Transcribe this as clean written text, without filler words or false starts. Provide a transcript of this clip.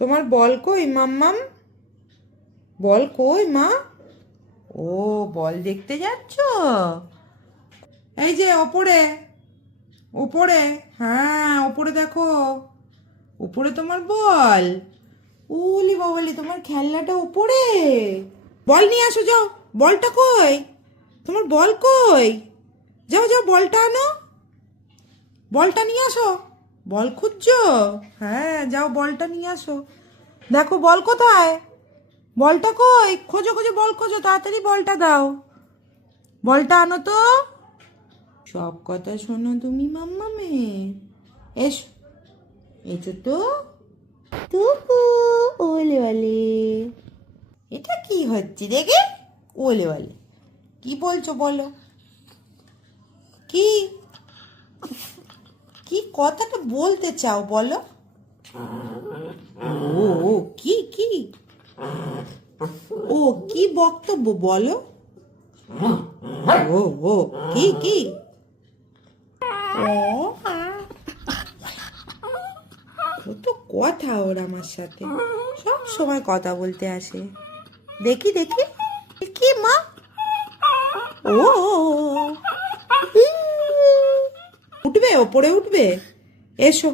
তোমার বল কই মাম্মাম? বল কই মা? ও, বল দেখতে যাচ্ছ? এই যে ওপরে, ওপরে, হ্যাঁ ওপরে দেখো, উপরে তোমার বল। ওলি বাবালি, তোমার খেলনাটা উপরে। বল নিয়ে আসো, যাও। বলটা কই? তোমার বল কই? যাও যাও, বলটা আনো, বলটা নিয়ে আসো। বল খুঁজছো? হ্যাঁ যাও, বলটা নিয়ে আসো। দেখো বল কোথায়? বলটা কই? খোঁজো খোঁজো, বল খোঁজো, তাড়াতাড়ি বলটা দাও। বলটা আনো তো। সব কথা শোনো তুমি মাম্মামে। এসো, এসো তো। টুকু, ওলে ওলে। এটা কি হচ্ছে দেখে? ওলে ওলে, কি বলছো বলো? কি, কি কথাটা বলতে চাও বলো? ও ও, কি কি? ও, কি বক্তব্য বলো? ও ও, কি কি? ও, ও তো কথা, ওর আমার সাথে সব সময় কথা বলতে আসে। দেখি দেখি, কি মা? ও, উঠবে, ওপরে উঠবে। এসো,